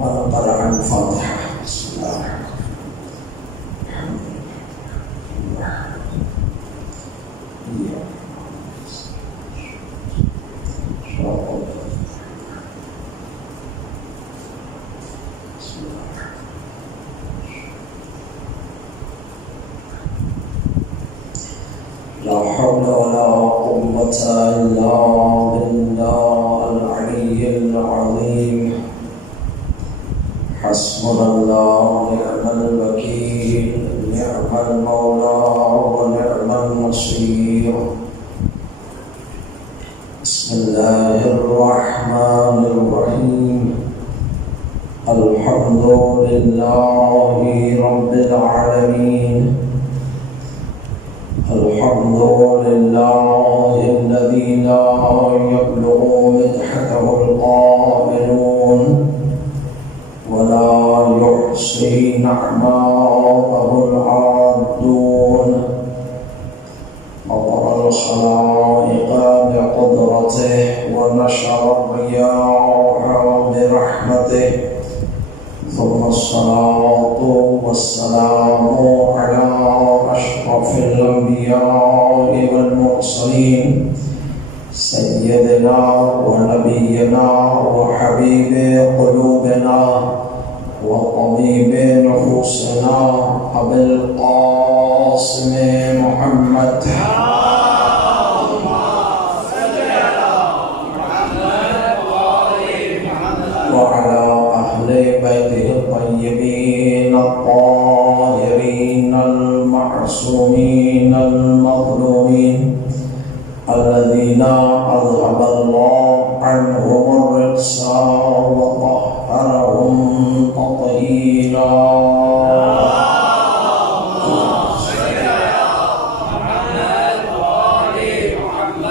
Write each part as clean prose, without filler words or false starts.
من قرأ الفاتحة. بسم الله لا حول ولا قوة إلا بالله العلي العظيم. حسبنا الله ونعم الوكيل، نعم المولى ونعم النصير. بسم الله الرحمن الرحيم. الحمد لله رب العالمين. الحمد لله الذي لا يبلغ مدحته القائلون ولا يحصي نعماءه العادون. فطر الخلائق بقدرته ونشر الرياح برحمته، ثم الصلاة والسلام على أشرف الأنبياء والمرسلين، سيدنا ونبينا وحبيب قلوبنا وطبيب نفوسنا أبي القاسم محمد وعلى أهل بيته الطيبين الطاهرين المعصومين المظلومين الذين أذهب الله عنهم الرجس وطهرهم تطهيرا.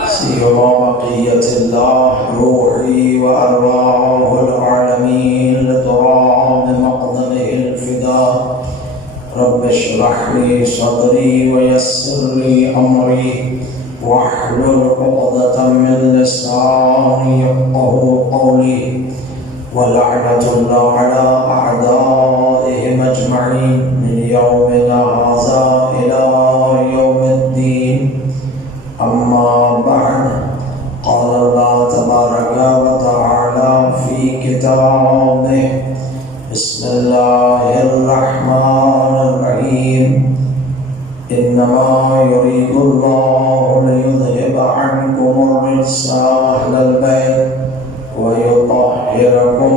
سيرا بقية الله روحي وأرواح العالمين لترى بمقدمه الفداء. رب اشرح لي صدري ويسر لي أمري واحلل عقدة من لساني يفقهوا قولي. ولعنة الله على أعدائهم أجمعين من يومنا هذا إلى يوم الدين. أما بعد، قال الله تبارك وتعالى في كتابه: بسم الله الرحمن الرحيم. إنما يريد الله ليذهب عنكم الرجس أهل البيت ويطهركم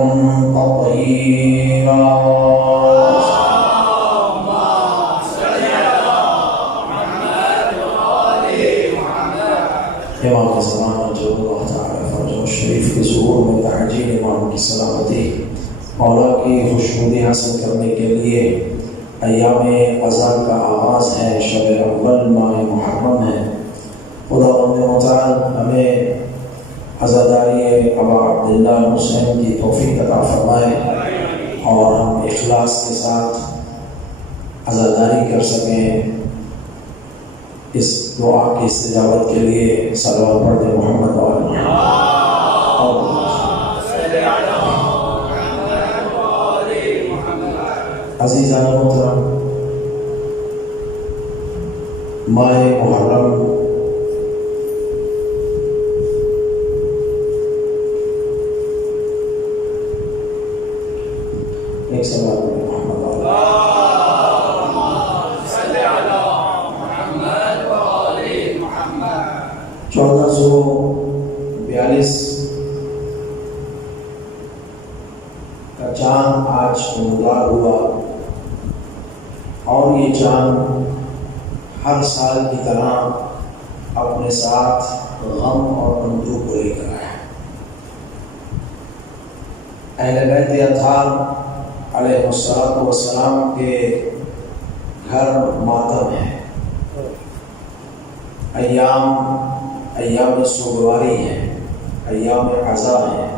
تطهيرا. امام کے زمانہ جو اللہ تعالیٰ فرج و شریف کے ظہور میں تعجیل امام کی سلامتی مولا کی خوشنودی حاصل کرنے کے لیے ایام قضا کا آغاز ہے. شب اول ماہ محرم ہے. خدا متعال ہمیں عزاداری ابا عبداللہ حسین کی توفیق عطا فرمائے اور ہم اخلاص کے ساتھ عزاداری کر سکیں. اس دعا کی استجابت کے لیے صلوات پڑھ دیں محمد وعلی عزیزان محترم. ماہ محرم ایک سوال محمد وعلی 1442 کا چاند آج نمودار ہوا اور یہ چاند ہر سال کی طرح اپنے ساتھ غم اور اندوہ کو لے کر آیا. اہل بیت اطہار علیہ الصلوۃ والسلام کے گھر ماتم ہے. ایام سوگواری ہیں، ایام عزا ہیں،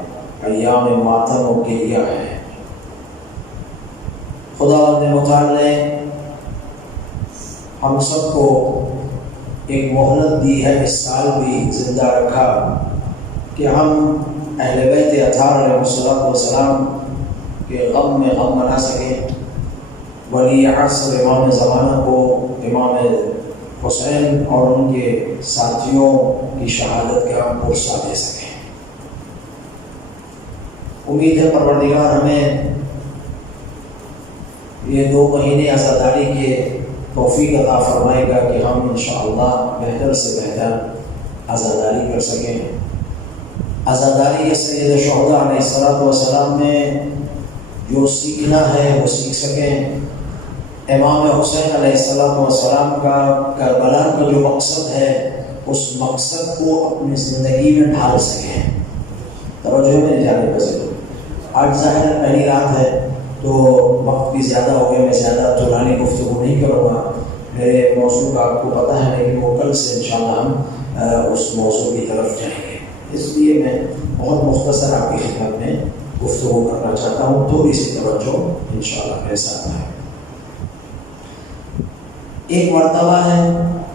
ایام ماتم و گریہ ہیں. خدا متعال نے ہم سب کو ایک مہلت دی ہے، اس سال بھی زندہ رکھا کہ ہم اہل بیت اطہار علیہ السلام کہ غم میں غم منا سکیں، ولی عصر امام زمانہ کو امام حسین اور ان کے ساتھیوں کی شہادت کا پرسہ دے سکیں۔ امید ہے پروردگار ہمیں یہ 2 مہینے عزاداری کے توفیق عطا فرمائے گا کہ ہم انشاءاللہ بہتر سے بہتر عزاداری کر سکیں۔ عزاداری سید شہداء علیہ السلام نے جو سیکھنا ہے وہ سیکھ سکیں۔ امام حسین علیہ السلام کا کربلا کا جو مقصد ہے اس مقصد کو اپنی زندگی میں ڈھال سکیں۔ توجہ میں جانے پسند آج ظاہر پہلی رات ہے تو وقت بھی زیادہ ہو گیا، میں زیادہ طولانی گفتگو نہیں کروں گا، میرے موضوع کا آپ کو پتہ ہے، لیکن وہ کل سے انشاءاللہ ہم اس موضوع کی طرف جائیں گے۔ اس لیے میں بہت مختصر آپ کی خدمت میں گفتگو کرنا چاہتا ہوں، تھوڑی سی توجہ انشاءاللہ میرے ساتھ ہے۔ ایک مرتبہ ہے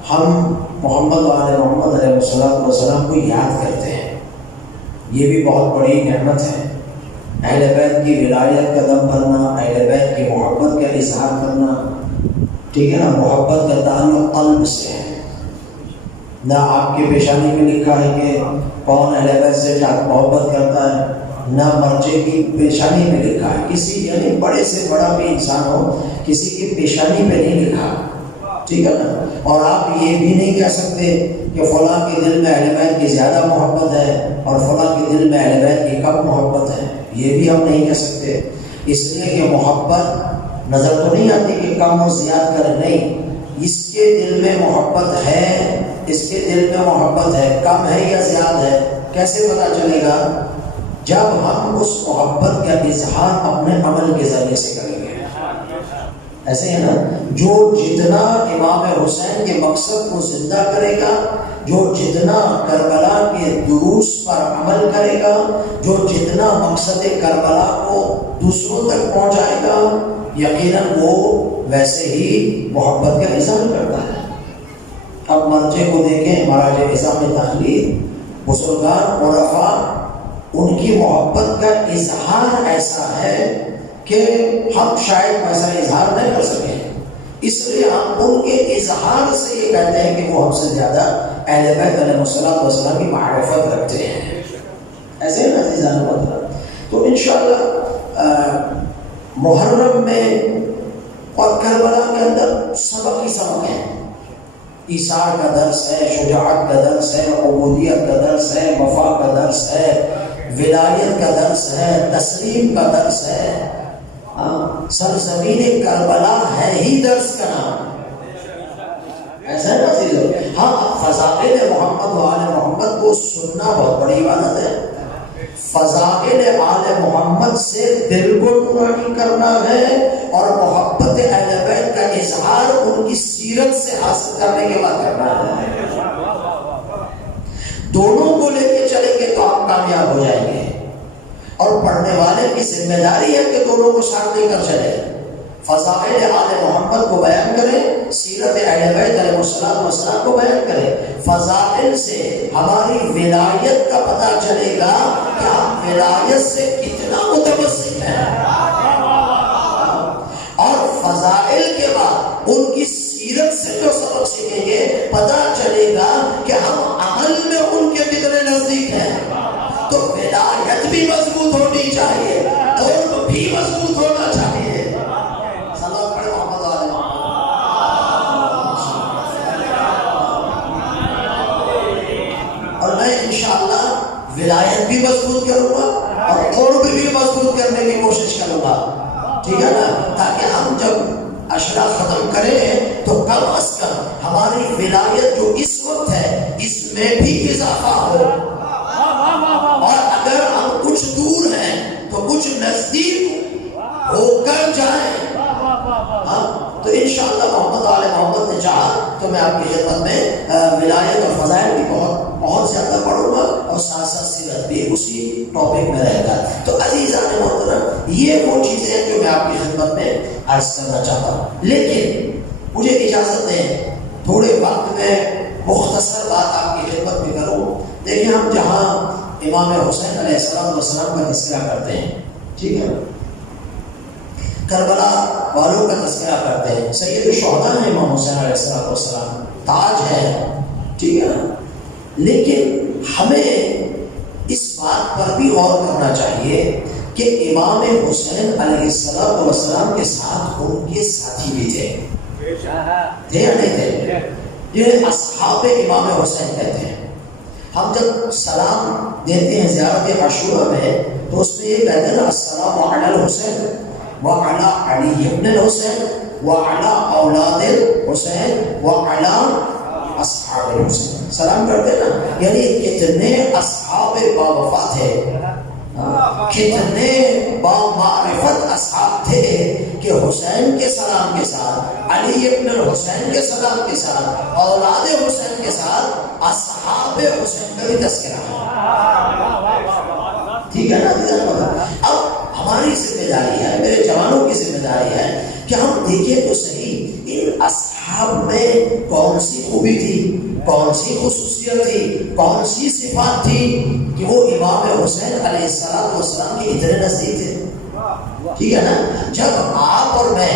ہم محمد وآل محمد علیہ السلام کو یاد کرتے ہیں، یہ بھی بہت بڑی نعمت ہے۔ اہل بیت کی ولایت کا دم بھرنا، اہل بیت کی محبت کا اظہار کرنا، ٹھیک ہے نا، محبت کا تعلق قلب سے ہے۔ نہ آپ کی پیشانی میں لکھا ہے کہ کون اہل بیت سے محبت کرتا ہے، نہ مرچے کی پیشانی میں لکھا ہے، کسی یعنی بڑے سے بڑا بھی انسان ہو کسی کی پیشانی پہ نہیں لکھا، ٹھیک ہے نا۔ اور آپ یہ بھی نہیں کہہ سکتے کہ فلاں کے دل میں اہل بیت کی زیادہ محبت ہے اور فلاں کے دل میں اہل بیت کی کم محبت ہے، یہ بھی ہم نہیں کہہ سکتے، اس لیے کہ محبت نظر تو نہیں آتی کہ کم اور زیادہ کر، نہیں، اس کے دل میں محبت ہے، اس کے دل میں محبت ہے، کم ہے یا زیادہ ہے، کیسے پتہ چلے گا؟ جب ہم اس محبت کا اظہار اپنے عمل کے ذریعے سے کریں گے۔ ایسے ہے نا، جو جتنا امام حسین کے مقصد کو زندہ کرے گا، جو جتنا کربلا کے دروس پر عمل کرے گا، جو جتنا مقصد کربلا کو دوسروں تک پہنچائے گا، یقیناً وہ ویسے ہی محبت کا اظہار کرتا ہے۔ اب مرجع کو دیکھیں، مراج نظام تخلیق، بزرگان عرفاء، ان کی محبت کا اظہار ایسا ہے کہ ہم شاید ویسا اظہار نہیں کر سکیں، اس لیے ہم ان کے اظہار سے یہ کہتے ہیں کہ وہ ہم سے زیادہ اہل بیت علیہ السلام کی معرفت رکھتے ہیں۔ ایسے ہی عزیزان محترم، تو انشاءاللہ محرم میں اور کربلا کے اندر سبق ہی سبق ہے، ایثار کا درس ہے، شجاعت کا درس ہے، عبودیت کا درس ہے، وفا کا درس ہے، ولایت کا درس ہے، تسلیم کا درس ہے۔ سرزمین کربلا ہے ہی درس کا نام، ایسا ہے نا۔ ہاں، فضائل محمد و آل محمد کو سننا بہت بڑی عبادت ہے، فضائل آل محمد سے دل کو نورانی کرنا ہے، اور محبت اہل بیت کا اظہار ان کی سیرت سے حاصل کرنے کے بعد کرنا ہے۔ دونوں کو لے کے چلیں گے تو آپ کامیاب ہو جائیں گے، اور پڑھنے والے کی ذمہ داری ہے کہ دونوں کو ساتھ لے کر چلے، فضائل آل محمد کو بیان کریں، سیرت اہل بیت علیہ السلام کو بیان کریں۔ فضائل سے ہماری ولایت کا پتہ چلے گا کہ ہم ولایت سے کتنا متمسک ہیں، اور فضائل کے بعد ان کی سیرت سے جو سبق سیکھیں گے پتہ چلے گا کہ ہم عمل میں ان کے کتنے نزدیک ہیں۔ تو ولایت بھی مضبوط ہونی چاہیے، قرب بھی مضبوط ہونا چاہیے۔ سلام پڑھے محمد علیہ اور میں انشاءاللہ ولایت بھی مضبوط کروں گا اور قرب بھی مضبوط کرنے کی کوشش کروں گا، ٹھیک ہے نا، تاکہ ہم جب اشرا ختم کریں تو کم از کم ہماری ولایت جو اس وقت ہے اس میں بھی اضافہ ہو، اور اگر ہم کچھ دور ہیں تو کچھ نزدیک ہو کر جائیں۔ تو انشاءاللہ محمد آل محمد نے چاہا تو میں آپ کی خدمت میں ولایت اور فضائل بھی بہت زیادہ پڑھوں گا، اور ساتھ ساتھ سیرت بھی اسی ٹاپک میں رہے گا۔ تو عزیزان محترم، یہ وہ چیزیں ہیں جو میں آپ کی خدمت میں عرض کرنا چاہتا ہوں، لیکن مجھے اجازت دیں تھوڑے وقت میں مختصر بات آپ کی خدمت میں کروں۔ دیکھیں، ہم جہاں امام حسین علیہ السلام کا تذکرہ کرتے ہیں، ٹھیک ہے، تو ہم اس میں یہ بھی دیکھتے ہیں کہ امام حسین علیہ السلام کا تذکرہ کرتے ہیں، امام حسین علیہ السلام کا تذکرہ کرتے ہیں، امام حسین علیہ السلام کا تذکرہ کرتے ہیں، امام حسین علیہ السلام کا تذکرہ کرتے ہیں، کربلا والوں کا تذکرہ کرتے ہیں. سید الشہداء ہیں امام حسین علیہ السلام، تاج ہے، ٹھیک ہے نا. لیکن ہمیں اس بات پر بھی غور کرنا چاہیے کہ امام حسین علیہ السلام کے ساتھ ان کے ساتھی بھی تھے یا نہیں تھے؟ یہ اصحاب امام حسین کہتے ہیں. ہم جب سلام دیتے ہیں زیارت عاشورہ میں تو اس میں یہ کہتے ہیں السلام علی الحسین وعلی علی ابن الحسین وعلی اولاد الحسین وعلی اصحاب الحسین. سلام کرتے نا، یعنی کتنے اصحاب باوفا تھے، کتنے بامعرفت اصحاب تھے کہ حسین کے سلام کے ساتھ، علی ابن الحسین کے سلام کے ساتھ، اولاد حسین کے ساتھ اصحاب حسین کا بھی تذکرہ ہے. ٹھیک ہے نا. اب ہماری ذمہ داری ہے، میرے جوانوں کی ذمہ داری ہے کہ ہم دیکھیں تو صحیح ان اصحاب میں کون سی خوبی تھی، کون سی خصوصیت تھی، کون سی صفات تھی کہ وہ امام حسین علیہ السلام کے اتنے نزدیک تھے. ٹھیک ہے نا. جب آپ اور میں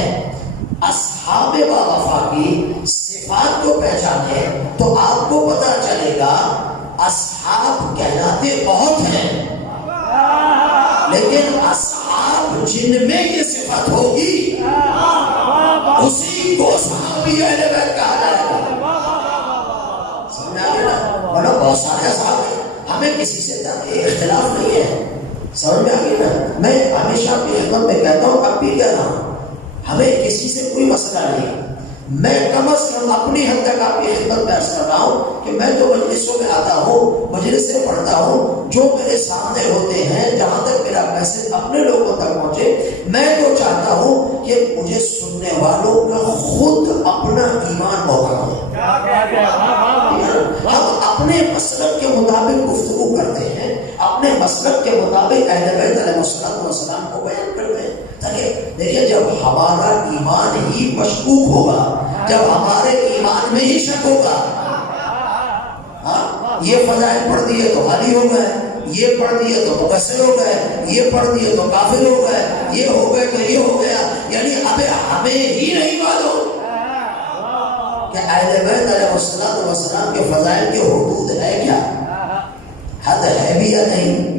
اصحاب باوفا کی صفات کو پہچانے تو آپ کو پتہ چلے گا اصحاب کہلاتے بہت ہیں، لیکن اصحاب جن میں یہ صفت ہوگی اسی کو صحابی اہل بیت کہا جائے گا. سمجھا گیا نا. مطلب بہت سارے اصحاب ہیں، ہمیں کسی سے اختلاف نہیں ہے. سمجھ میں آ گئی نا. میں ہمیشہ اپنی خدمت میں کہتا ہوں، اب بھی کہہ رہا ہوں، ہمیں کسی سے کوئی مسئلہ نہیں. میں کم از کم اپنی حد تک آپ کی خدمت میں عرض کر رہا ہوں کہ میں تو مجلسوں میں آتا ہوں، مجلسیں پڑھتا ہوں، جو میرے سامنے ہوتے ہیں، جہاں تک میرا میسج اپنے لوگوں تک پہنچے، میں تو چاہتا ہوں کہ مجھے سننے والوں کا خود اپنا ایمان موقع ہو. ہم اپنے مسلک کے مطابق گفتگو کرتے ہیں، اپنے مسلک کے مطابق اہل بیت علیہ السلام کو بیان کرتے ہیں. دیکھیں جب ہمارا ایمان ہی مشکوک ہوگا، جب ہمارے ایمان میں ہی شک ہوگا، یہ فضائل پڑھ دیے تو علی ہو گئے، یہ پڑھ دیے تو مقصر ہو گئے، یہ پڑھ دیے تو کافر ہو گئے، یہ ہو گئے تو یہ ہو گیا. یعنی اب ہمیں ہی نہیں معلوم کہ اہل بیت علیہ السلام کے فضائل کے حدود ہے کیا، حد ہے بھی یا نہیں.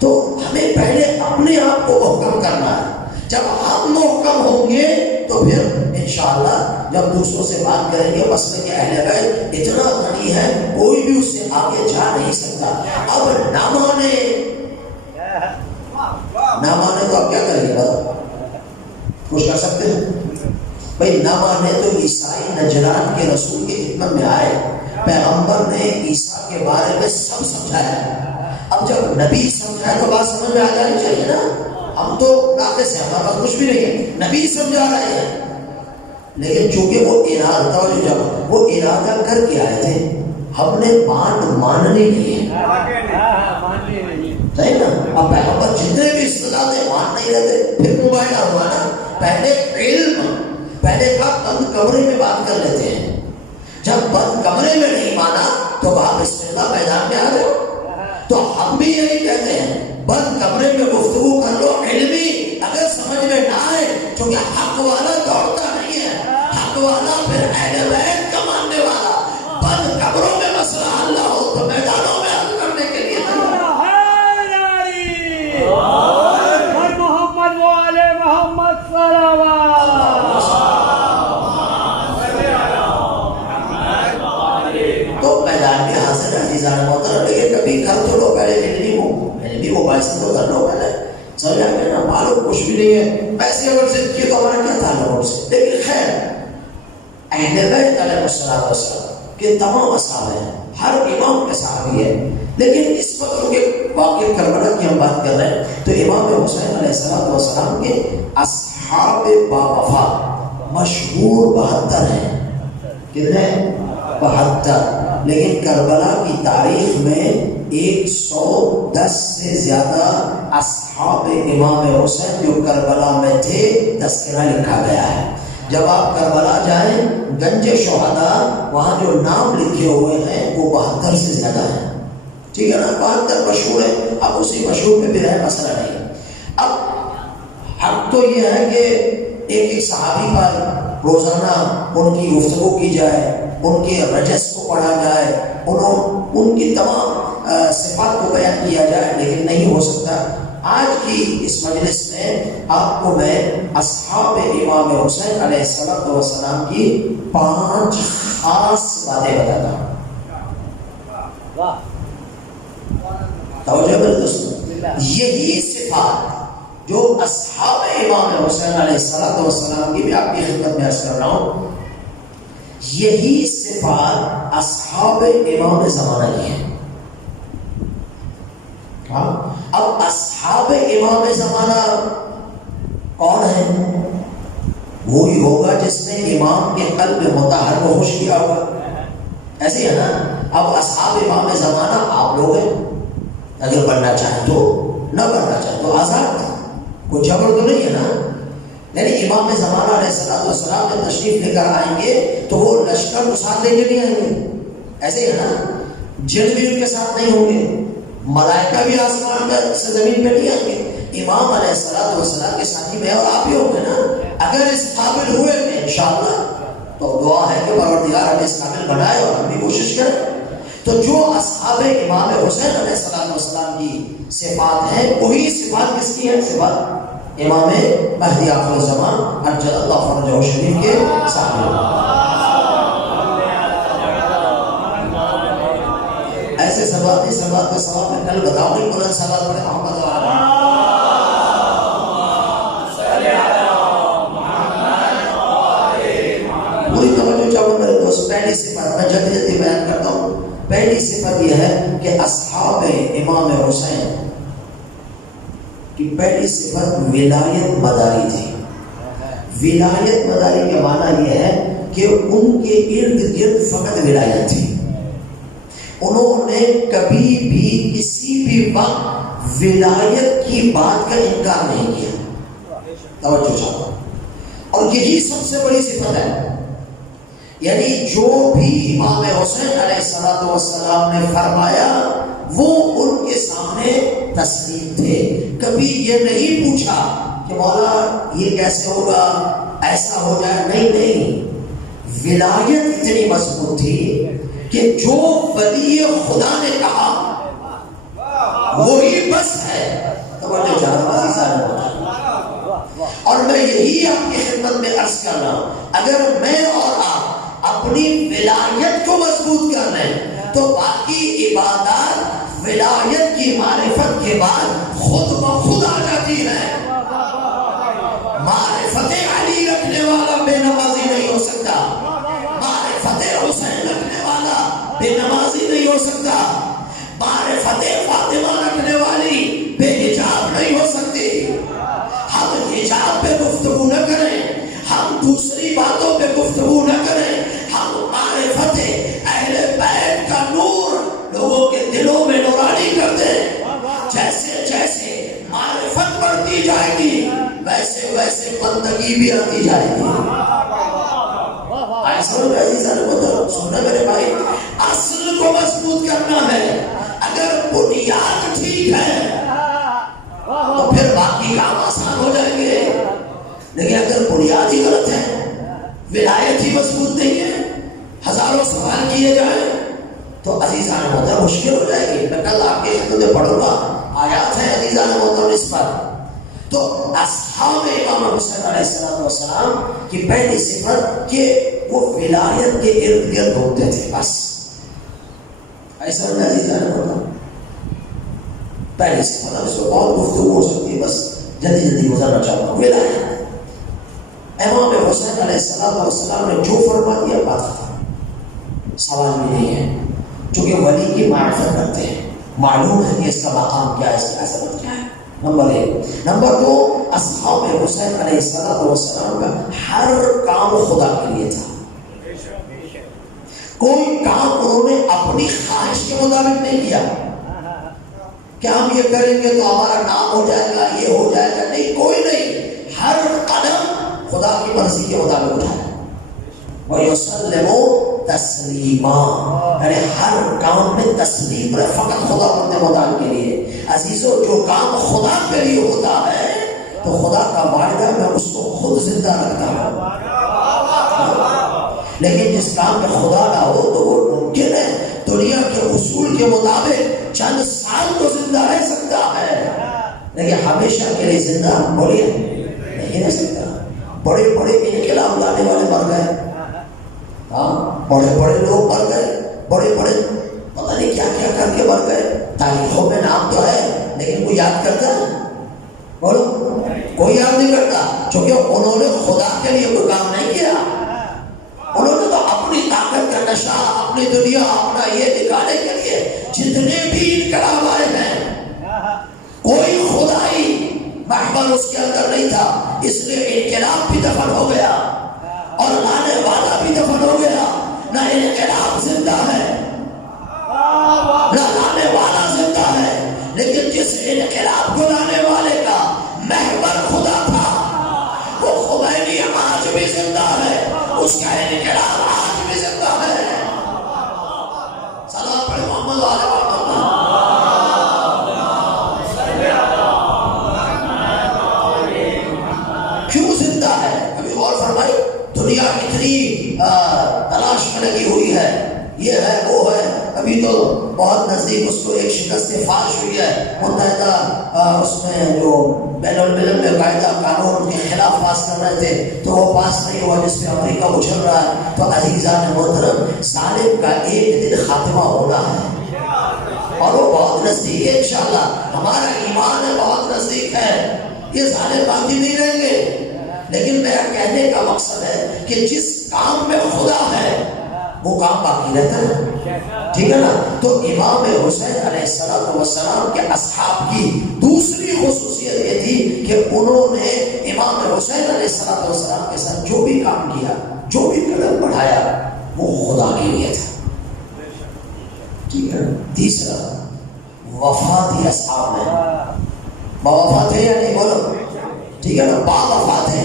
تو ہمیں پہلے اپنے آپ کو محکم کرنا ہے. جب ہم محکم ہوں گے تو پھر انشاءاللہ جب دوسروں سے بات کریں گے مسئلے کے اہل بیت اتنا غنی ہے کوئی بھی اس سے آگے جا نہیں سکتا. اب نہ مانے تو آپ کیا کریں گے؟ کچھ کر سکتے ہیں بھائی. نہ مانے تو عیسائی نجران کے رسول کی خدمت میں آئے، پیغمبر نے عیسیٰ کے بارے میں سب سمجھایا. اب جب نبی سمجھائے تو بات سمجھ میں آ جانی چاہیے نا. ہم تو ناقص ہیں، ہمارے پاس کچھ بھی نہیں ہے، نبی سمجھا رہے ہیں. لیکن چونکہ وہ ارادہ اور جب وہ ارادہ کر کے آئے تھے، ہم نے ماننی نہیں ہے. صحیح نا. اب پیغمبر جتنے بھی استداد ہیں مان نہیں رہتے، پھر مباحثہ ہوا نا. پہلے علم، پہلے کا بند کمرے میں بات کر لیتے ہیں. جب بند کمرے میں نہیں مانا تو آپ بسم اللہ میدان میں آ گئے. تو ہم بھی یہی کہتے ہیں بند کمرے میں گفتگو کر لو علمی، اگر سمجھ میں نہ آئے کیونکہ حق والا دوڑتا نہیں ہے، حق والا پھر اہل بیت کا ماننے والا. بند کمروں میں مسئلہ حل ہو تو میدانوں میں حل کرنے کے لیے محمد والے محمد تو میدان میں حاضر عزیزان محترم. لیکن کبھی گھر تو لو پہلے علمی وہ باعث تو کر لو پہلے. سمجھ آ گیا نا. معلوم کچھ بھی نہیں ہے، پیسے اگر سے کیے تو ہمارا کیا تعلق اس سے. لیکن خیر اہل بیت علیہ السلام کے تمام اصحاب ہیں، ہر امام کے صحابی ہے. لیکن اس وقت کیونکہ واقعہ کربلا کی ہم بات کر رہے ہیں تو امام حسین علیہ السلام کے اصحاب باوفا مشہور 72 ہیں. کتنے؟ 72. لیکن کربلا کی تاریخ میں 110 سے زیادہ اصحاب امام حسین جو کربلا میں تھے تذکرہ لکھا گیا ہے. جب آپ کربلا جائیں گنج شہداء وہاں جو نام لکھے ہوئے ہیں وہ 72 سے زیادہ ہیں. ٹھیک ہے نا. 72 مشہور ہے. اب اسی مشہور میں بھی ہے، مسئلہ نہیں. اب حق تو یہ ہے کہ ایک صحابی پر روزانہ ان کی گفتگو کی جائے، ان کے رجس کو پڑھا جائے، ان کی تمام صفات کو بیان کیا جائے، لیکن نہیں ہو سکتا۔ آج کی اس مجلس میں آپ کو میں اصحاب امام حسین علیہ السلام کی 5 خاص باتیں بتاتا ہوں۔ توجہ میرے دوستو، یہی صفات جو اصحاب امام حسین علیہ السلام کی، میں آپ کی خدمت میں عرض کر رہا ہوں، یہی صفات اصحاب امام زمانہ کی ہیں۔ اب اصحاب امام زمانہ کون ہیں؟ وہی ہوگا جس نے امام کے قلب مطہر کو خوش کیا ہوگا، ایسے ہے نا؟ اب اصحاب امام زمانہ آپ لوگ ہیں، اگر بننا چاہیں تو، نہ بننا چاہیں تو آزاد، کوئی جبر تو نہیں ہے نا۔ یعنی امام زمانہ علیہ السلام جب تشریف لے کر آئیں گے تو وہ لشکر کو ساتھ لے کے نہیں آئیں گے، ایسے ہے نا؟ جن بھی ان کے ساتھ نہیں ہوں گے، ملائکہ بھی آسمان سے زمین پہ نہیں آئیں گے، امام علیہ السلام کے ساتھی میں اور آپ ہی ہوں گے نا۔ اگر اس قابل ہوئے میں انشاءاللہ تو دعا ہے کہ پروردگار ہمیں اس قابل بنائے اور ہم بھی کوشش کریں۔ تو جو اصحاب امام حسین علیہ السلام کی صفات ہیں، وہی صفات کس کی ہیں؟ صفات امام مہدی آخر الزمان عجل اللہ فرجہ شریف کے صاحب۔ ایسے سوال کا سوال میں کل بتاؤں گی، قرآن سوال پڑھے محمد پوری توجہ چاہوں میرے دوست۔ پہلی صفت میں جلدی بیان کرتا ہوں۔ پہلی صفت یہ ہے کہ اصحاب امام حسین کی پہلی صفت ولایت مداری تھی۔ ولایت مداری کا معنی یہ ہے کہ ان کے ارد گرد فقط ولایت تھی، انہوں نے کبھی بھی کسی بھی وقت ولایت کی بات کا انکار نہیں کیا۔ توجہ چاہتا ہوں، اور یہی سب سے بڑی صفت ہے۔ یعنی جو بھی امام حسین علیہ السلام نے فرمایا وہ ان کے سامنے تسلیم تھے، کبھی یہ نہیں پوچھا کہ مولا یہ کیسے ہوگا، ایسا ہو جائے، نہیں۔ ولایت اتنی مضبوط تھی کہ جو ولی خدا نے کہا وہی بس ہے۔ توجہ چاہتا ہوں، اور میں یہی آپ کی خدمت میں عرض کر رہا ہوں، اگر میں اور آپ اپنی ولایت کو مضبوط کر لیں تو باقی عبادات ولایت کی معرفت کے بعد خود بخود آ جاتی ہے۔ معرفت علی رکھنے والا بے نمازی نہیں ہو سکتا، معرفت حسین رکھنے والا بے نمازی نہیں ہو سکتا، معرفت فاطمہ رکھنے والی بے حجاب نہیں ہو سکتی۔ ہم حجاب پہ گفتگو نہ کریں، ہم دوسری باتوں پہ گفتگو نہ کریں، ہم معرفت اہل بیت کا نور لوگوں کے دلوں میں نورانی کر دیں۔ جیسے جیسے معرفت بڑھتی جائے گی ویسے ویسے بندگی بھی آتی جائے گی۔ سننا میرے بھائی، اصل کو مضبوط کرنا ہے۔ اگر بنیاد ٹھیک ہے تو پھر باقی کام آسان ہو جائیں گے، لیکن اگر بنیاد ہی غلط ہے، ولایت ہی مضبوط نہیں ہے، ہزاروں سوال کیے جائیں تو عزیزان محترم مشکل ہو جائے گی۔ میں کل آپ کے خدمت میں پڑھوں گا، آیات ہیں عزیزان محترم اس پر۔ تو اصحاب امام حسین علیہ السلام کی پہلی صفت کہ وہ ولایت کے ارد گرد ہوتے تھے، بس ایسا نہیں عزیزان محترم۔ پہلی صفت اس کو بہت گفتگو ہو سکتی ہے، بس جلدی گزارنا چاہتا ہوں۔ ولایت امام حسین علیہ السلام نے جو فرما دیا بات ختم، سوال بھی نہیں ہے، چونکہ ولی کی معرفت کرتے ہیں، معلوم ہے کہ اس کا مقام کیا ہے، اس کی عظمت کیا ہے۔ نمبر 1۔ نمبر 2، اصحاب حسین علیہ السلام کا ہر کام خدا کے لیے تھا۔ کوئی کام انہوں نے اپنی خواہش کے مطابق نہیں کیا کہ ہم یہ کریں گے تو ہمارا نام ہو جائے گا، یہ ہو جائے گا، نہیں، کوئی نہیں، ہر قدم خدا کی مرضی کے مطابق اٹھایا۔ وَيُسَلِّمُ تَسْلِيمًا، یعنی ہر کام میں تسلیم رہے، فقط خدا بندے مدار کے لیے۔ عزیزو، جو کام خدا کے لیے ہوتا ہے تو خدا کا وعدہ میں اس کو خود زندہ رکھتا ہوں، لیکن جس کام میں خدا نہ ہو تو وہ ممکن ہے دنیا کے اصول کے مطابق چند سال تو زندہ رہ سکتا ہے، لیکن ہمیشہ کے لیے زندہ بولیے نہیں رہ سکتا۔ بڑے بڑے انقلاب لانے والے مر گئے، ہاں بڑے بڑے لوگ مر گئے، بڑے بڑے پتہ نہیں کیا کیا کر کے مر گئے، تاریخوں میں نام تو ہے لیکن کوئی یاد کرتا ہے؟ بولو کوئی یاد نہیں کرتا، کیونکہ انہوں نے خدا کے لیے کوئی کام نہیں کیا، انہوں نے تو اپنی طاقت کا نشہ، اپنی دنیا، اپنا یہ دکھانے کے لیے جتنے بھی انقلاب آئے ہیں کوئی خدائی محور اس کے اندر نہیں تھا، اس لیے انقلاب بھی دفن ہو گیا اور لانے والا بھی دفن ہو گیا۔ نہ انقلاب زندہ ہے نہ لانے والا زندہ ہے، لیکن جس انقلاب کو لانے والے کا محور خدا تھا وہ خمینی آج بھی زندہ ہے، اس کا انقلاب آج بھی زندہ ہے۔ سلام پڑھ محمد علیہ وسلم۔ کیوں زندہ ہے؟ ابھی غور فرمائی، دنیا اتنی تلاش میں لگی ہوئی ہے، یہ ہے وہ ہے، ابھی تو بہت نزدیک اس کو ایک شکست فاش ہوئی ہے، متحدہ اس میں جو بین الملل میں قاعدہ قانون کے خلاف پاس کر رہے تھے تو وہ پاس نہیں ہوا، جس پہ امریکہ اچھل رہا ہے۔ تو عزیزان محترم، ظالم کا ایک دن خاتمہ ہونا ہے اور وہ بہت نزدیک ہے، انشاءاللہ ہمارا ایمان ہے بہت نزدیک ہے، یہ ظالم باقی نہیں رہیں گے۔ لیکن میرا کہنے کا مقصد ہے کہ جس کام میں خدا ہے وہ کام باقی رہتا ہے، ٹھیک ہے نا؟ تو امام حسین علیہ السلام کے اصحاب کی دوسری خصوصیت یہ تھی کہ انہوں نے امام حسین علیہ السلام کے ساتھ جو بھی کام کیا، جو بھی قدم بڑھایا وہ خدا کے لیے تھا، ٹھیک ہے۔ تیسرا، وفا تھی اصحاب میں، باوفا تھے یا نہیں بولو، ٹھیک ہے نا؟ باوفا تھے،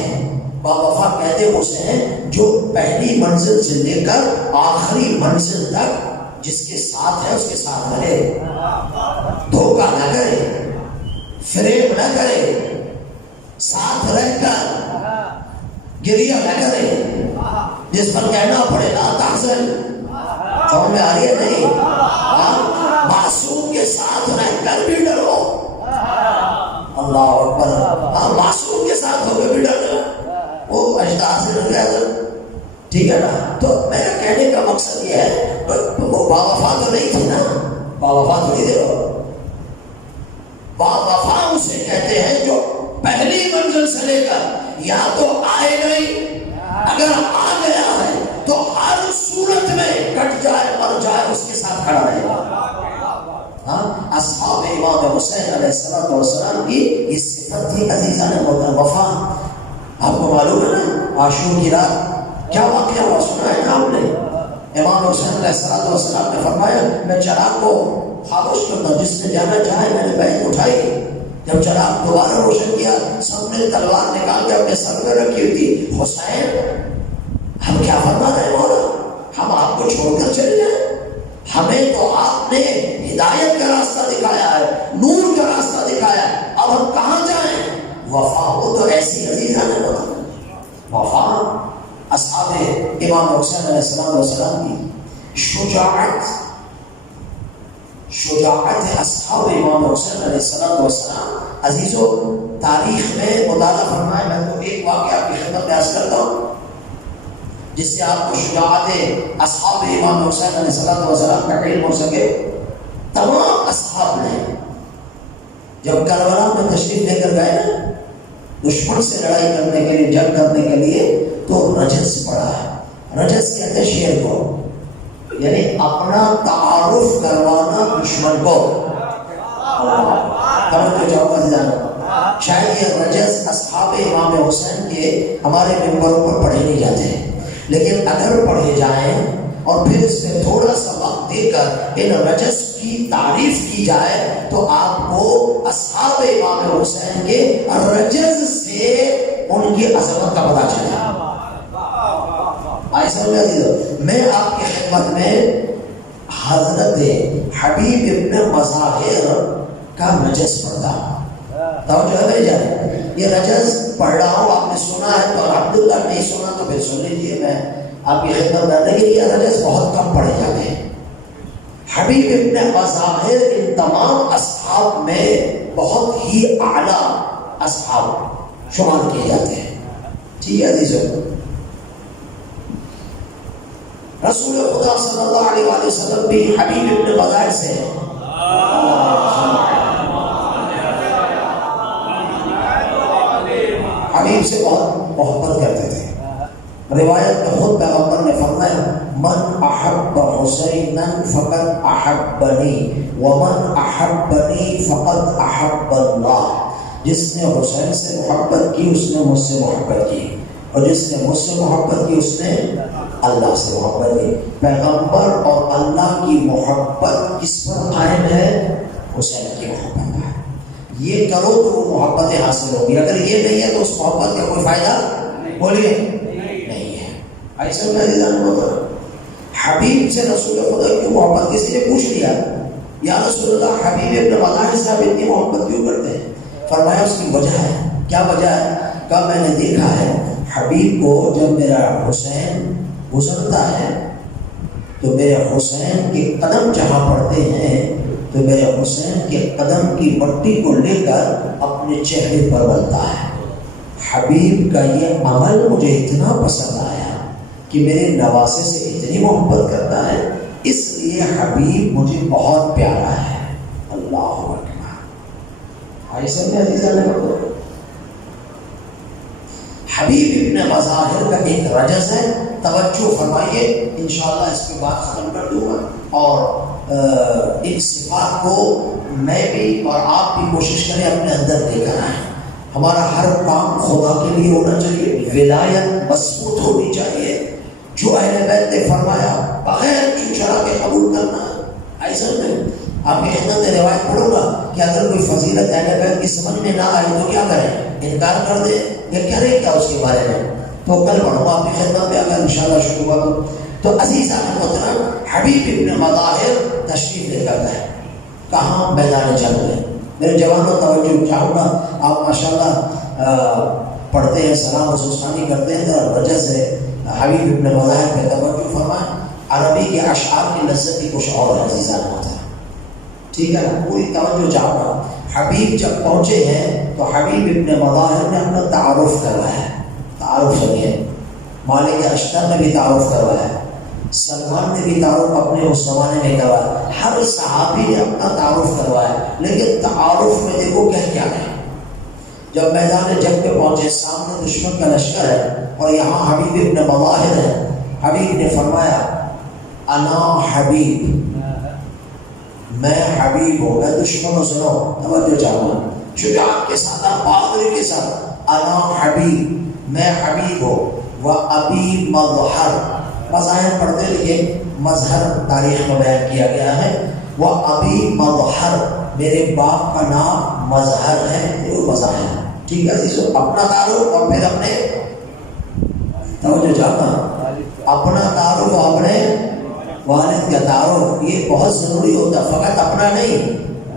باوفا کہتے اسے ہیں جو پہلی منزل سے لے کر آخری منزل تک جس کے ساتھ ہے اس کے ساتھ رہے، دھوکہ نہ کرے، فریب نہ کرے، ساتھ رہ کر گریہ نہ کرے، جس پر کہنا پڑے لا تحزن، سمجھ میں آ رہی ہے نہیں؟ معصوم کے ساتھ رہ کر بھی ڈرو، اللہ اکبر، معصوم کے ساتھ ہو کے بھی ڈرو، وہ اجداد سے ڈر گیا تھا، ٹھیک ہے نا؟ تو میرا کہنے کا مقصد یہ ہے، وہ باوفا تو نہیں تھی نا، باوفا تو نہیں تھے، باوفا اسے کہتے ہیں جو پہلی منزل سے لے کر یا تو آئے نہیں، اگر آ گیا ہے تو ہر صورت میں کٹ جائے مر جائے اس کے ساتھ کھڑا رہے گا۔ اصحاب امام حسین علیہ السلام کی یہ صفت تھی عزیزان محترم، وفا۔ آپ کو معلوم ہے نا عاشور کی رات کیا واقعہ ہوا، سنا ہے نا آپ نے؟ امام حسین علیہ السلام نے فرمایا میں چراغ کو خاموش کرتا ہوں، جس نے جانا چاہے میں نے بیعت اٹھائی۔ جب چراغ دوبارہ روشن کیا، سب نے تلوار نکال کے اپنے سر میں رکھی ہوئی تھی، حسین ہم کیا فرما رہے ہیں مولا، ہم آپ کو چھوڑ کر چلے جائیں؟ ہمیں تو آپ نے ہدایت کا راستہ دکھایا ہے، نور کا راستہ دکھایا ہے، اب ہم کہاں جائیں؟ وفا ہو تو ایسی عزیزان ہے، وفا اصحاب امام حسین علیہ السلام کی شجاعت اصحاب امام حسین علیہ السلام عزیزو تاریخ میں مطالعہ فرمائے۔ میں تو ایک واقعہ آپ کی خدمت پیش کرتا ہوں جس سے آپ کو شجاعت اصحاب امام حسین علیہ السلام کا علم ہو سکے۔ تمام اصحاب نے جب کربلا میں تشریف لے کر گئے نا دشمن سے لڑائی کرنے کے لیے، جنگ کرنے کے لیے، تو رجس پڑھا ہے۔ رجس کہتے ہیں شیر کو، یعنی اپنا تعارف کروانا دشمن کو۔ شاید یہ رجس اصحاب امام حسین کے ہمارے ممبروں پر پڑھے نہیں جاتے ہیں، لیکن اگر پڑھے جائیں اور پھر اس میں تھوڑا سا وقت دے کر ان رجس کی تعریف کی جائے تو آپ کو اصحاب امام حسین کے رجس سے ان کی عظمت کا پتہ چلے۔ میں آپ کی خدمت میں حضرت حبیب ابن مظاہر کا رجس پڑھتا ہوں، توجہ ہے میری جان۔ یہ رجز پڑھ رہا ہوں، آپ نے سنا ہے تو الحمدللہ، نہیں سنا تو پھر سن لیجیے، میں آپ کی خدمت میں، لیکن یہ رجز بہت کم پڑھے جاتے ہیں۔ حبیب ابن مظاہر ان تمام اصحاب میں بہت ہی اعلیٰ اصحاب شمار کیے جاتے ہیں۔ ٹھیک ہے عزیزو، رسول خدا صلی اللہ علیہ وآلہ وسلم بھی حبیب ابن مظاہر سے حبیب سے بہت محبت کرتے تھے۔ روایت میں خود پیغمبر نے فرمایا من احب حسینا فقد احبنی ومن احبنی فقد احب اللہ، جس نے حسین سے محبت کی اس نے مجھ سے محبت کی، اور جس نے مجھ سے محبت کی اس نے اللہ سے محبت کی۔ پیغمبر اور اللہ کی محبت کس پر قائم ہے؟ حسین کی محبت ہے۔ یہ کرو تو وہ محبتیں حاصل ہوگی، اگر یہ نہیں ہے تو اس محبت کا کوئی فائدہ بولیے نہیں ہے۔ ایسا حبیب سے رسول خدا کی محبت، کسی نے پوچھ لیا یا رسول اللہ حبیب ابن مظاہر صاحب اتنی محبت کیوں کرتے ہیں؟ فرمایا اس کی وجہ ہے۔ کیا وجہ ہے؟ کہا میں نے دیکھا ہے حبیب کو جب میرا حسین گزرتا ہے تو میرے حسین کے قدم جہاں پڑتے ہیں تو میرے حسین کے قدم کی مٹی کو لے کر اپنے چہرے پر بلتا ہے۔ حبیب کا یہ عمل مجھے اتنا پسند آیا کہ میرے نواسے سے اتنی محبت کرتا ہے، اس لیے حبیب مجھے بہت پیارا ہے۔ اللہ اکبر۔ ایسا میں عزیزہ نے حبیب ابن مظاہر کا ایک رجز ہے، توجہ فرمائیے، انشاءاللہ اس کے بعد ختم کر دوں گا، اور ان صفات کو میں بھی اور آپ بھی کوشش کریں اپنے اندر لے کر آئیں۔ ہمارا ہر کام خدا کے لیے ہونا چاہیے، ولایت مضبوط ہونی چاہیے، جو اہل بیت نے فرمایا بغیر چوچرا کے قبول کرنا۔ ایسا نہیں، آپ کی خدمت میں روایت پڑھوں گا کہ اگر کوئی فضیلت اہل بیت کی سمجھ میں نہ آئے تو کیا کریں؟ انکار کر دیں یا کریں کیا اس کے بارے میں؟ تو کل پڑھوں گا آپ کی خدمت میں اگر انشاءاللہ شروع ہوا تو عزیزان محترم، حبیب ابن مظاہر تشریف لے کر گئے کہاں؟ میدان جنگ میں۔ میرے جوانوں توجہ چاہوں گا، آپ ماشاءاللہ پڑھتے ہیں، سلام و سستانی کرتے ہیں، ذرا رجز ہے حبیب ابن مظاہر پہ توجہ فرمائیں۔ عربی کے اشعار کی لذت ہی کچھ اور ہے عزیزان محترم، ٹھیک ہے نا؟ پوری توجہ چاہوں گا۔ حبیب جب پہنچے ہیں تو حبیب ابن مظاہر نے اپنا تعارف کروایا۔ تعارف سنیے، مالک اشتر نے بھی تعارف کروایا، سلمان نے بھی تعارف اپنے اس زمانے میں کروایا، ہر صحابی نے اپنا تعارف کروایا، لیکن تعارف میں دیکھو کیا ہے۔ جب میدان جنگ پہ پہنچے، سامنے دشمن کا لشکر ہے اور یہاں حبیب ابن مظاہر ہے، حبیب نے فرمایا انا حبیب، میں حبیب ہوں۔ میں دشمنوں سنو، توجہ چاہوں گا، شجاعت کے ساتھ، بہادری کے ساتھ، انا حبیب، میں حبیب ہوں، و ابی مظہر، مظاہر پڑھتے لیکن مظہر تاریخ میں بیان کیا گیا ہے، وہ ابی مظہر، میرے باپ کا نام مظہر ہے، یہ مظاہر، ٹھیک ہے عزیزو۔ اپنا تعارف اور پھر اپنے، توجہ چاہتا، اپنا تعارف اور اپنے والد کا تعارف، یہ بہت ضروری ہوتا ہے، فقط اپنا نہیں،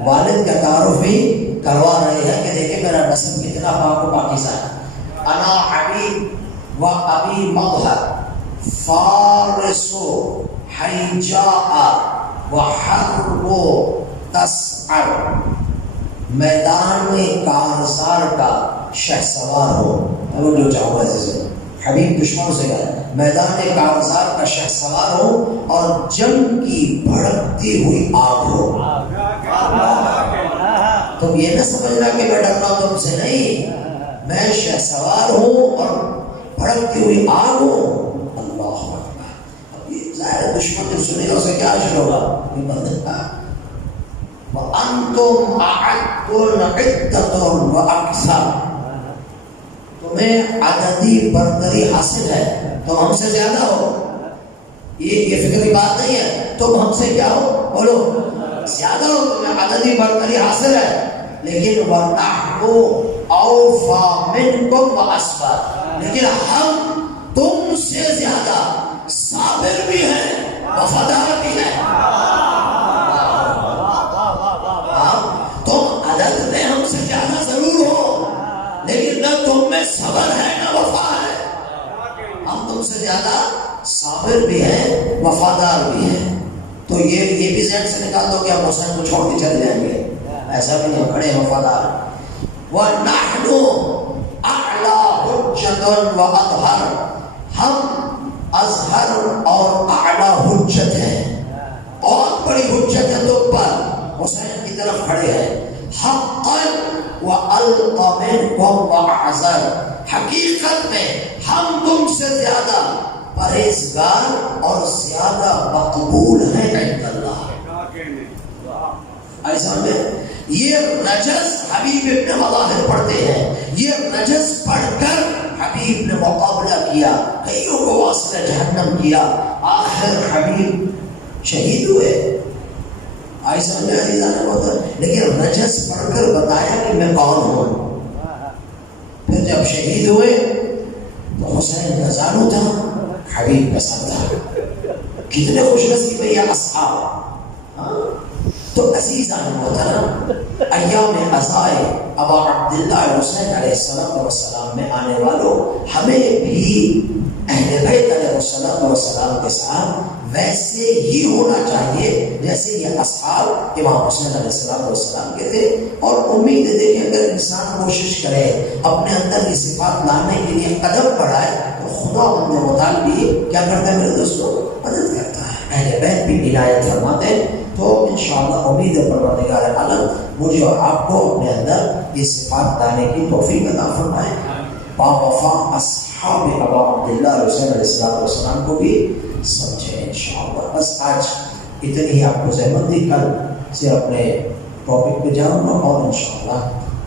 والد کا تعارف بھی کروا رہے ہیں کہ دیکھیں میرا نسب کتنا پاک و پاکیزہ ہے۔ انا حبیب و ابی مظہر فارس حیجاء و حرب تسعر، میدان میں کارزار کا شہسوار ہو۔ توجہ چاہوں گا عزیزو، حبیب دشمنوں سے کہا میدان کارزار کا شہسوار ہو اور جنگ کی بھڑکتی ہوئی آگ ہو۔ تم یہ نہ سمجھنا کہ میں ڈرنا تم سے نہیں، میں شہسوار ہوں اور بھڑکتی ہوئی آگ ہوں۔ اللہ اکبر۔ اب یہ ظاہر دشمن جب سنے گا اسے کیا حاصل ہوگا؟ وَأَنْتُمْ أَعَدٌّ عِدَّةٌ وَأَكْثَرُ، تمہیں عددی برتری حاصل ہے، تم ہم سے زیادہ ہو، یہ فکر کی بات نہیں ہے، تم ہم سے کیا ہو؟ بولو زیادہ ہو، تمہیں عددی برتری حاصل ہے، لیکن وَنَحْنُ أَوْفَى مِنْكُمْ وَأَصْبَرُ، لیکن ہم تم سے زیادہ صابر بھی ہیں، وفادار بھی ہیں۔ تم عدد میں ہم سے زیادہ ضرور ہو، لیکن میں صبر ہے نہ وفا ہے. ہم تم سے زیادہ صابر بھی ہیں, وفادار بھی ہیں. تو یہ بھی ذہن سے نکال دو کہ ہم حسین کو چھوڑ کے چلے جائیں گے, ایسا بھی نہیں, کھڑے وفادار. وَنَحْنُ أَعْلَى حُجَّةٌ وَأَظْهَرُ, ہم اظہر اور اعلیٰ حجت ہیں, بہت بڑی حجت ہے تم پر, حسین کی طرف کھڑے ہیں. حقاً وَأَلْقَ مِنْكُمْ وَأَعْذَرُ, حقیقت میں ہم تم سے زیادہ پرہیزگار اور زیادہ مقبول ہیں عند اللہ. ایسا میں یہ رجز حبیب ابن مظاہر پڑھتے ہیں, یہ رجز پڑھ کر حبیب نے مقابلہ کیا, کئیوں کو واصل جہنم کیا, آخر حبیب شہید ہوئے. ایسا میں عزیزان ہوتا, لیکن رجز پڑھ کر بتایا کہ میں کون ہوں. پھر جب شہید ہوئے تو حسین کا زانو تھا, حبیب کا سر تھا. کتنے خوش نصیب ہے یہ اصحاب. تو عزیزان محترم, ایام عزائے ابا عبداللہ حسین علیہ السلام میں آنے والوں, ہمیں بھی اہل بیت علیہ السلام کے ساتھ ویسے ہی ہونا چاہیے جیسے یہ اصحاب امام حسین علیہ السلام کے تھے. اور امید ہے کہ اگر انسان کوشش کرے اپنے اندر یہ صفات لانے کے لیے قدم بڑھائے تو خدا بند مطالب بھی کیا کرتا ہے میرے دوستوں, مدد کرتا ہے. اہل بیت بھی عنایت فرماتے ہیں. تو انشاءاللہ امید ہے پروردگار عالم مجھے اور آپ کو اپنے اندر یہ صفات لانے کی توفیق عطا فرمائے. باوفا اصحاب ابا عبداللہ حسین علیہ السلام کو بھی سمجھیں انشاءاللہ. بس آج اتنی ہی آپ کو زحمت دی, کل سے اپنے ٹاپک پہ جاؤں گا اور انشاءاللہ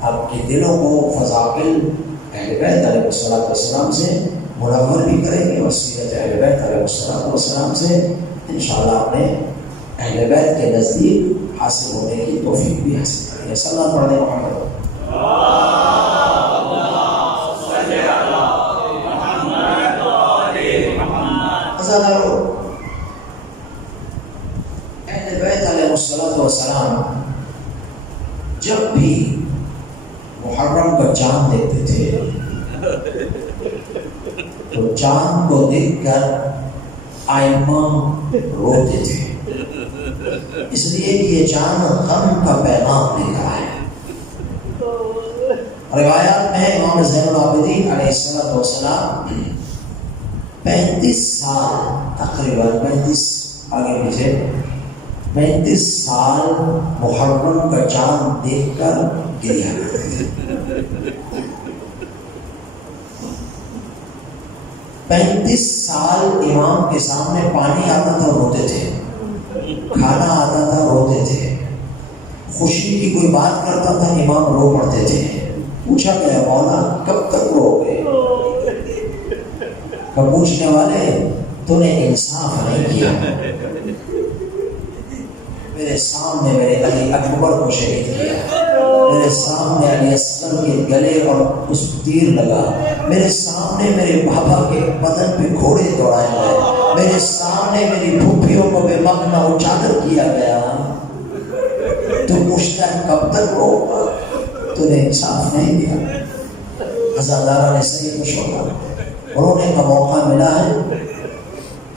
آپ کے دلوں کو فضائل اہل بیت علیہ السلام سے منور بھی کریں گے اور سیرت اہل بیت علیہ السلام سے انشاءاللہ اپنے اہل بیت کے نزدیک حاصل ہونے کی توفیق بھی حاصل کریں گے. صلی اللہ علیہ محمد. اہل بیت علیہ السلام جب بھی محرم کا چاند دیکھتے تھے تو چاند کو دیکھ کر آئمہ روتے تھے, اس لیے کہ یہ چاند غم کا پیغام لے رہا ہے. روایات میں امام زین العابدین علیہ السلام 35 سال تقریباً 35 سال محرم کا چاند دیکھ کر گریہ کرتے تھے. 35 سال امام کے سامنے پانی آتا تھا روتے تھے, کھانا آتا تھا روتے تھے, خوشی کی کوئی بات کرتا تھا امام رو پڑتے تھے. پوچھا گیا مولا کب تک رو گے؟ پوچھنے والے تو نے انصاف نہیں کیا, میرے سامنے میرے علی اکبر کو شہید کیا, میرے سامنے علی اصغر کے گلے اور اس تیر لگا, میرے سامنے میرے بابا کے بدن پہ گھوڑے دوڑائے گئے, میرے سامنے میری پھوپھیوں کو بے مغنا اجاگر کیا گیا. تو پوچھتا ہے کب تک روگا؟ تو نے انصاف نہیں دیا. ہزاردارہ نے صحیح مشورہ رونے کا موقع ملا ہے,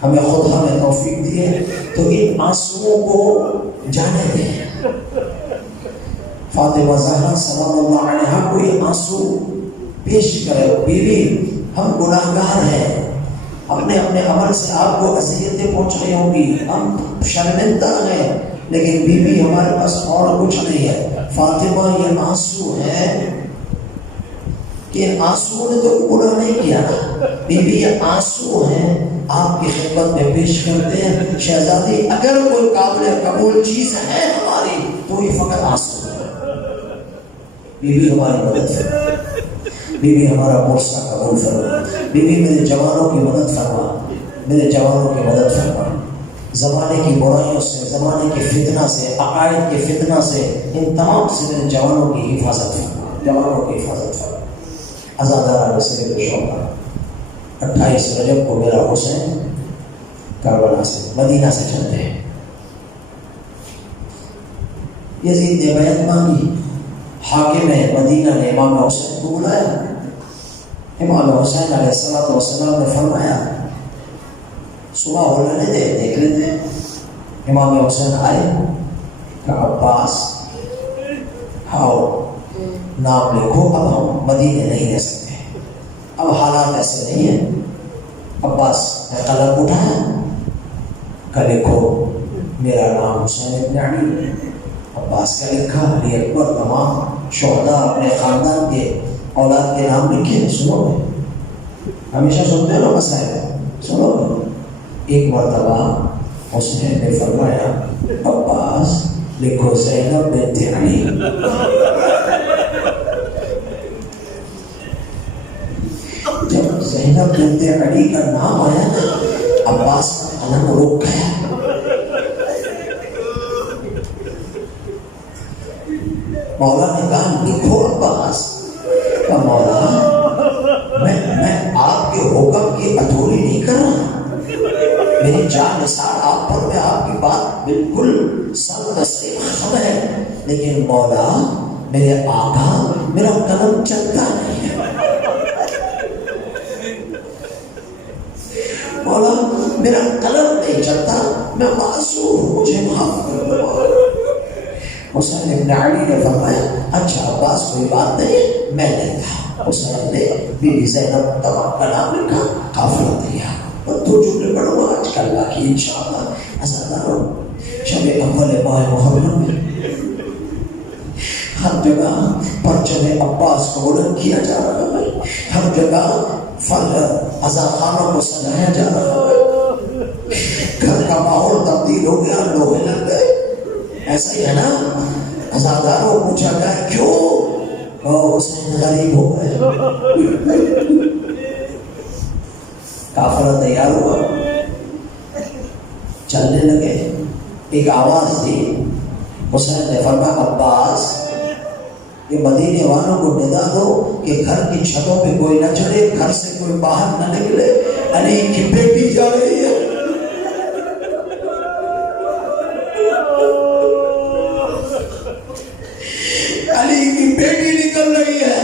ہمیں خود ہمیں توفیق دی ہے, تو ان آنسوؤں کو جانے دیں. فاطمہ زہرا سلام اللہ علیہا کو یہ آنسو پیش کرے, بیوی ہم گناہگار ہیں, اپنے عمل سے آپ کو اذیتیں پہنچ رہی ہوں گی, ہم شرمندہ ہیں, لیکن بیوی ہمارے پاس اور کچھ نہیں ہے. فاطمہ یہ آنسو ہے کہ آنسو نے تو گناہ نہیں کیا, بیوی یہ آنسو ہیں آپ کی خدمت میں پیش کرتے ہیں. شہزادی اگر کوئی قابل قبول چیز ہے ہماری تو یہ فقط آنسو ہے. بیوی ہماری مدد فرما, بیوی ہمارا مرسہ قبول فرما, بیوی میرے جوانوں کی مدد فرما, میرے جوانوں کی مدد فرما. زمانے کی برائیوں سے, زمانے کے فتنہ سے, عقائد کے فتنہ سے, ان تمام سے میرے جوانوں کی حفاظت فرما, جوانوں کی حفاظت فرما. عزادارہ رسول شعبہ 28 رجب کو میرا حسین کربلا سے مدینہ سے چلتے ہیں. یزید نے بیعت مانگی, حاکم مدینہ نے امام حسین کو بلایا, امام حسین علیہ السلام نے فرمایا صبح ہو لینے دے، دیکھ لیتے ہیں۔ امام حسین آئے، کہا عباس آؤ نام لکھو، اب ہم مدینے نہیں رہ سکتے، اب حالات ایسے نہیں ہیں۔ عباس نے قلم اٹھایا کہ لکھو میرا نام حسین ابن علی۔ عباس کا لکھا، علی اکبر تمام شہداء اپنے خاندان کے اولاد کے نام لکھے۔ سنو گے، ہمیشہ سنتے ہو مسائل، سنو گے۔ ایک مرتبہ حسین نے فرمایا عباس لکھو زینب بنت علی۔ جب زینب بنت علی کا نام آیا عباس کا قلم رک گیا۔ مولا نے کہا لکھو عباس۔ کہ مولا میں آپ کے حکم کی ادھوری نہیں کر رہا، میری جان نثار آپ پر، میں آپ کی بات بالکل سب تسلیم خم ہے، لیکن مولا میرے آقا میرا قلم چلتا نہیں ہے، مولا میرا قلم نہیں چلتا، میں معصوم ہوں، مجھے معاف کر دو۔ حسین ابن علی نے فرمایا اچھا عباس کوئی بات نہیں، میں لیتا۔ حسین نے بی بی زینب تمام کا نام لکھا، قافلہ دیا۔ اور تو جملے پڑھو آج کل اللہ کی انشاءاللہ عزاداروں، شب اول ماہ محرم میں ہر جگہ پرچم عباس کو بلند کیا جا رہا ہے، ہر جگہ عزاخانوں کو سجایا جا رہا ہے، گھر کا ماحول تبدیل ہو گیا، لوہے لگ گئے۔ ایسا ہی ہے نا، عزاداروں پوچھا گیا کیوں؟ حسین غریب ہو گئے۔ قافلہ تیار ہوا، چلنے لگے، ایک آواز دی۔ حسین نے فرمایا عباس یہ مدینے والوں کو ندا دو کہ گھر کی چھتوں پہ کوئی نہ چڑھے، گھر سے کوئی باہر نہ نکلے، علی کی بیٹی جا رہی ہے۔ علی کی بیٹی نکل رہی ہے،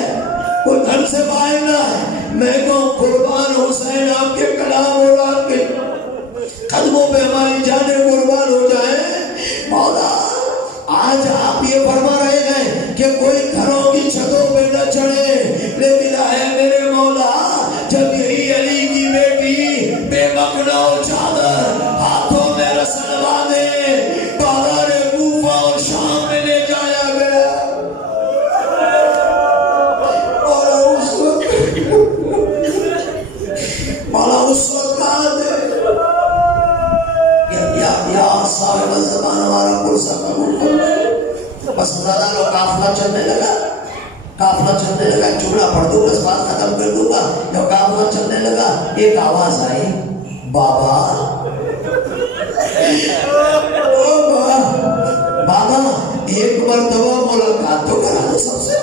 کوئی گھر سے باہر نہ ہے۔ میں کہوں قربان حسین آپ کے کلام اور آپ کے قدموں پہ ہماری جانیں قربان ہو جائیں۔ مولا آج آپ یہ فرما رہے ہیں کہ کوئی گھروں کی چھتوں پہ نہ چڑھے، لیکن اے میرے مولا جب یہی علی کی بیٹی بے مقنا و چادر ہاتھوں میں رسلوا دے بازار کوفہ اور شام میں لے جایا گیا، مولا اس وقت کہا دے یا صاحب الزمان ہمارا پرسہ قبول کر۔ بس زیادہ لوگ قافلہ چلنے لگا، قافلہ چلنے لگا، جملہ پڑھ دوں بس بات ختم کر دوں گا۔ جب قافلہ چلنے لگا ایک آواز آئی بابا، بابا ایک مرتبہ ملاقات تو کرا دو سب سے۔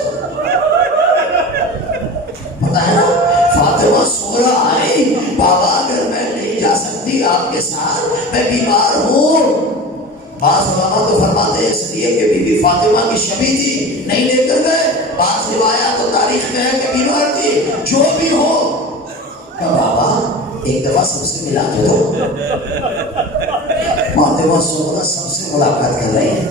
پتا ہے نا فاطمہ سغرا آئی، بابا اگر میں نہیں جا سکتی آپ کے ساتھ، میں بیمار ہوں۔ بعض علماء تو فرماتے ہیں اس لیے کہ بی بی فاطمہ کی شبی تھی، نہیں لے کر گئے۔ بعض روایات تو تاریخ میں ہے کہ بیمار تھی۔ جو بھی ہو کہ بابا ایک دفعہ سب سے ملا دو۔ فاطمہ سغرا سب سے ملاقات کر رہی ہے۔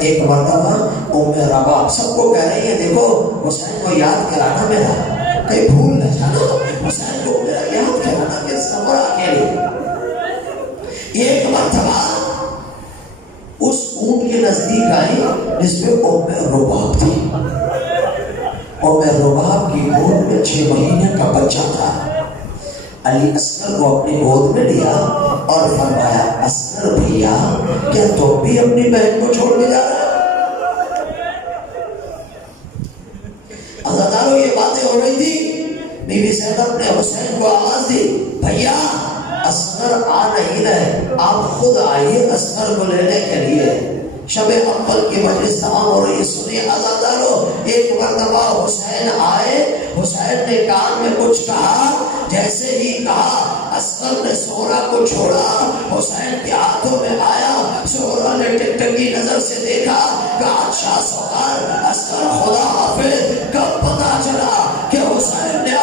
ایک مرتبہ ام رباب سب کو کہہ رہی ہے دیکھو حسین کو یاد کرانا میرا، کہیں بھول نہ جانا، حسین کو میرا یاد کرانا کہ سغرا اکیلی۔ ایک مرتبہ اس اونٹ کے نزدیک آئی جس پہ ام رباب تھی۔ ام رباب کی گود میں 6 مہینے کا بچہ تھا۔ علی اصغر کو اپنی گود میں لیا اور فرمایا اصغر بھیا کیا تم بھی اپنی بہن کو چھوڑ کے جا رہے ہو؟ عزاداروں یہ باتیں ہو رہی تھی، بی بی زینب نے حسین کو آواز دی بھیا اصغر آ نہیں رہے، آپ خود آئیے اصغر کو لینے کے لیے۔ شب اول کی مجلس تمام ہو رہی ہے، سنیے عزاداروں۔ ایک مرتبہ حسین آئے، حسین نے کان میں کچھ کہا، جیسے ہی کہا اصغر نے سغرا کو چھوڑا، حسین کے ہاتھوں میں آیا۔ سغرا نے ٹکٹکی نظر سے دیکھا کہ اچھا سوار اصغر خدا حافظ، کب پتا چلا کہ حسین نے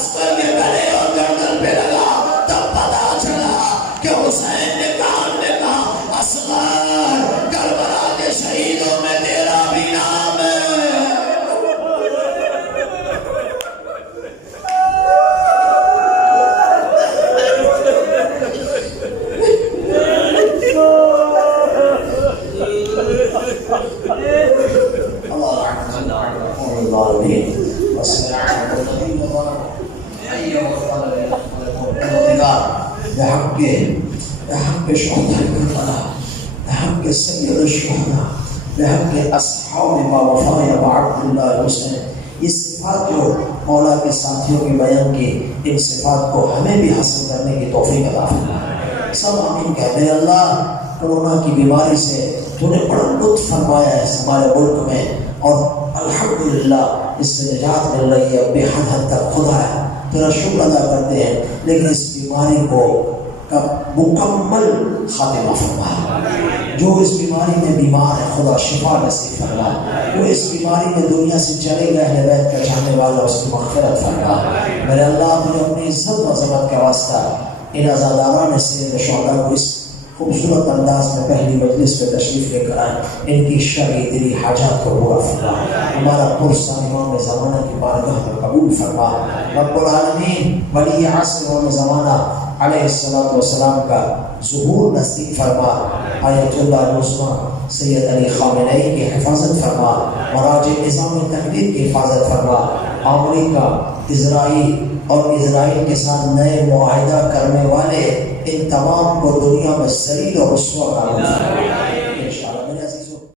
اسکر کے گلے اور گردن پہ لگا، تب پتا چلا کہ حسین نے کہا اصغر کربلا کے شہیدوں میں تیرا بھی نام ہے۔ بحق شهداء كربلاء، بحق سيد الشهداء، بحق أصحاب ما وفايا وعبد الله حسین، اس صفات جو مولا کے ساتھیوں کے بیان کی، ان صفات کو ہمیں بھی حاصل کرنے کی توفیق عطا فرما۔ سب آمین کہتے ہیں۔ اللہ کورونا کی بیماری سے تو نے بڑا لطف فرمایا ہے ہمارے ملک میں، اور الحمدللہ اس سے نجات مل رہی ہے بے حد تک۔ خدا ہے تیرا شکر ادا کرتے ہیں، لیکن اس بیماری کو مکمل خاتمہ فرما۔ جو اس بیماری میں بیمار ہے خدا شفا نصیب فرما۔ جو اس بیماری میں دنیا سے چلے گئے اہل بیت کا چاہنے والا اس کی مغفرت فرما۔ میرے اللہ نے اپنی عزت و عظمت کا واسطہ ان عزاداران سے شہداء کو اس خوبصورت انداز میں پہلی مجلس پہ تشریف لے کر آئے، ان کی شرعی دلی حاجات کو پورا فرما۔ ہمارا پرسہ امام زمانہ کی بارگاہ میں قبول فرما۔ رب العالمین ولی عصر و زمانہ علیہ السلام کا ظہور نصیب فرما۔ آیت اللہ العظمیٰ سید علی خامنئی کی حفاظت فرما، مراجع نظام تحریر کی حفاظت فرما۔ امریکہ، اسرائیل اور اسرائیل کے ساتھ نئے معاہدہ کرنے والے ان تمام کو دنیا میں ذلیل اور رسوا قرار دے۔